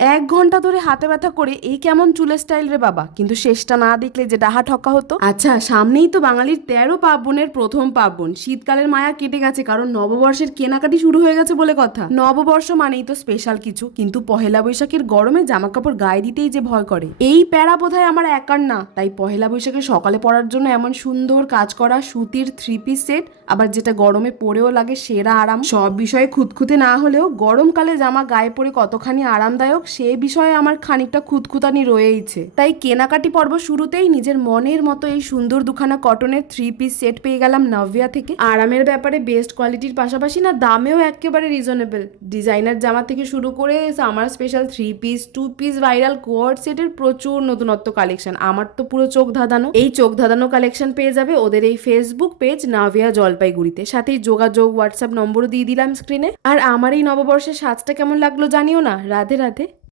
1 ঘন্টা ধরে হাতে ব্যথা করে এই কেমন চুলের স্টাইল রে বাবা, কিন্তু শেষটা না দেখলে যে ডাহা ঠকা হতো। আচ্ছা, সামনেই তো বাঙালির 13 পার্বণের প্রথম পার্বণ, শীতকালের মায়া কেটে গেছে, কারণ নববর্ষের কেনাকাটি শুরু হয়ে গেছে বলে কথা। নববর্ষ মানেই তো স্পেশাল কিছু, কিন্তু পহেলা বৈশাখের গরমে জামা কাপড় গায়ে দিতেই যে ভয় করে। এই প্যারা বোধহয় আমার একার না, তাই পহেলা বৈশাখের সকালে পরার জন্য এমন সুন্দর কাজ করা সুতির 3 পিস সেট, আবার যেটা গরমে পরেও লাগে সেরা আরাম। সব বিষয়ে খুঁতখুঁতে না হলেও গরমকালে জামা গায়ে পরে কতখানি আরামদায়ক সে বিষয়ে আমার খানিকটা খুঁতখুঁতানি রয়েইছে। তাই কেনাকাটি পর্ব শুরুতেই নিজের মনের মতো এই সুন্দর দুখানা কটনের 3 পিস সেট পেয়ে গেলাম নাভিয়া থেকে। আরামের ব্যাপারে বেস্ট কোয়ালিটির পাশাপাশি না দামেও একেবারে রিজনেবল। ডিজাইনার জামা থেকে শুরু করে summer special 3 piece 2 piece viral কোয়ার্ড সেটের প্রচুর নতুনত্ব কালেকশন। আমার তো পুরো চোখ ধাঁধানো। এই চোখ ধাঁধানো কালেকশন পেয়ে যাবে ওদের এই ফেসবুক পেজ নাভিয়া জলপাইগুড়িতে। সাথেই যোগাযোগ হোয়াটসঅ্যাপ নম্বরও দিয়ে দিলাম স্ক্রিনে। আর আমার এই নববর্ষের সাজটা কেমন লাগলো জানিও না। রাধে রাধে।